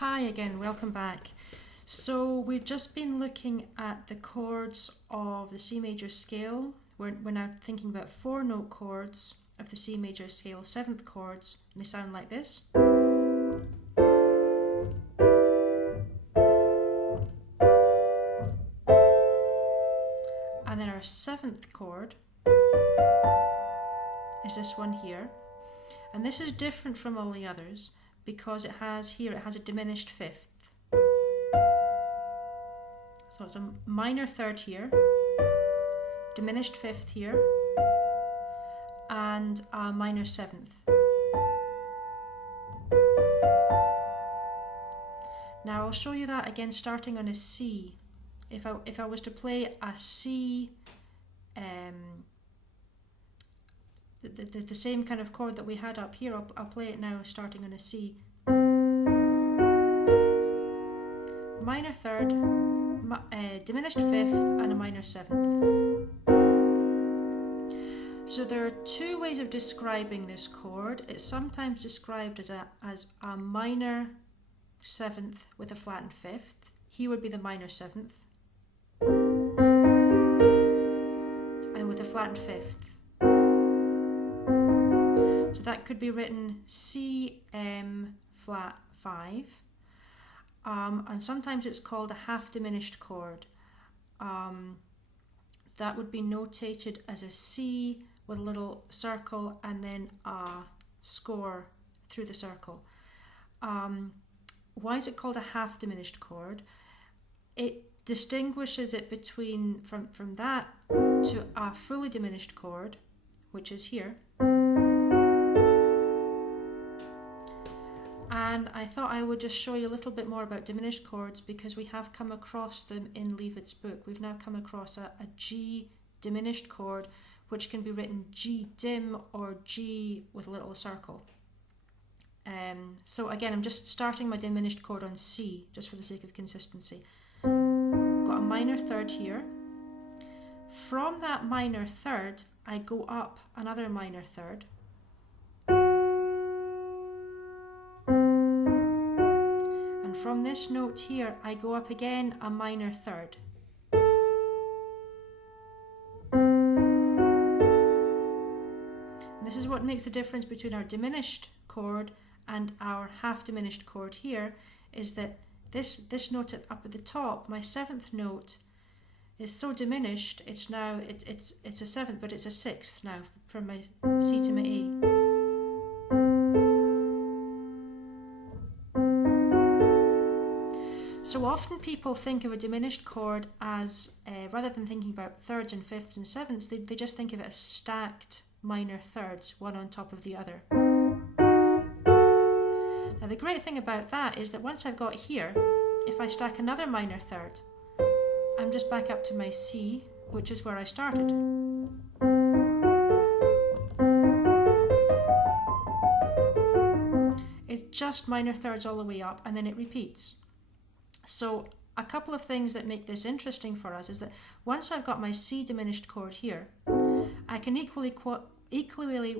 Hi again, welcome back. So we've just been looking at the chords of the C major scale. We're now thinking about 4-note chords of the C major scale, 7th chords, and they sound like this. And then our 7th chord is this one here. And this is different from all the others because it has a diminished fifth. So it's a minor third here, diminished fifth here, and a minor seventh. Now I'll show you that again starting on a C. If I was to play a C, the same kind of chord that we had up here, I'll play it now starting on a C. Minor third, diminished fifth, and a minor seventh. So there are two ways of describing this chord. It's sometimes described as a minor seventh with a flattened fifth. Here would be the minor seventh, and with a flattened fifth. So that could be written C, M, flat 5. And sometimes it's called a half diminished chord. That would be notated as a C with a little circle and then a score through the circle. Why is it called a half diminished chord? It distinguishes it from that to a fully diminished chord, which is here. And I thought I would just show you a little bit more about diminished chords because we have come across them in Leavitt's book. We've now come across a G diminished chord, which can be written G dim or G with a little circle. So again, I'm just starting my diminished chord on C, just for the sake of consistency. Got a minor third here. From that minor third, I go up another minor third. From this note here, I go up again a minor third. And this is what makes the difference between our diminished chord and our half diminished chord here, is that this note up at the top, my 7th note, is so diminished, it's now it's a 7th, but it's a 6th now from my C to my A. So often people think of a diminished chord as, rather than thinking about thirds and fifths and sevenths, they just think of it as stacked minor thirds, one on top of the other. Now the great thing about that is that once I've got here, if I stack another minor third, I'm just back up to my C, which is where I started. It's just minor thirds all the way up, and then it repeats. So a couple of things that make this interesting for us is that once I've got my C diminished chord here, I can equally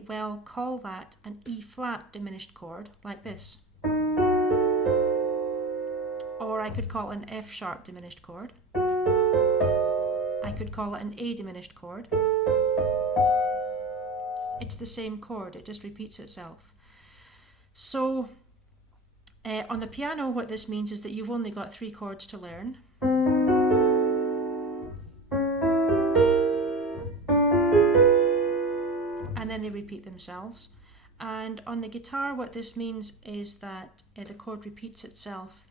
well call that an E flat diminished chord, like this. Or I could call it an F sharp diminished chord. I could call it an A diminished chord. It's the same chord, it just repeats itself. So on the piano, what this means is that you've only got 3 chords to learn. And then they repeat themselves. And on the guitar, what this means is that the chord repeats itself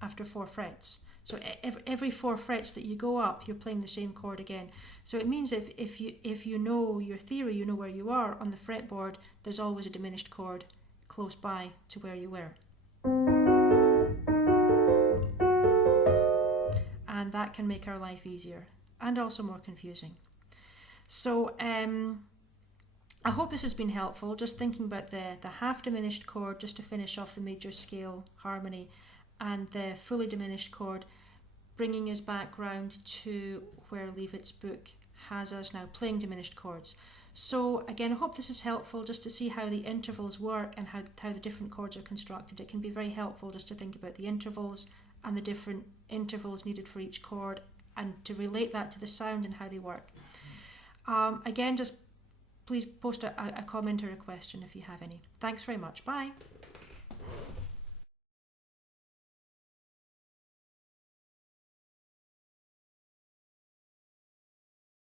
after 4 frets. So every 4 frets that you go up, you're playing the same chord again. So it means if you know your theory, you know where you are on the fretboard, there's always a diminished chord close by to where you were. And that can make our life easier and also more confusing. So I hope this has been helpful, just thinking about the half diminished chord just to finish off the major scale harmony, and the fully diminished chord bringing us back round to where Leavitt's book has us now playing diminished chords. So again, I hope this is helpful just to see how the intervals work and how the different chords are constructed. It can be very helpful just to think about the intervals and the different intervals needed for each chord, and to relate that to the sound and how they work. Again, just please post a comment or a question if you have any. Thanks very much. Bye.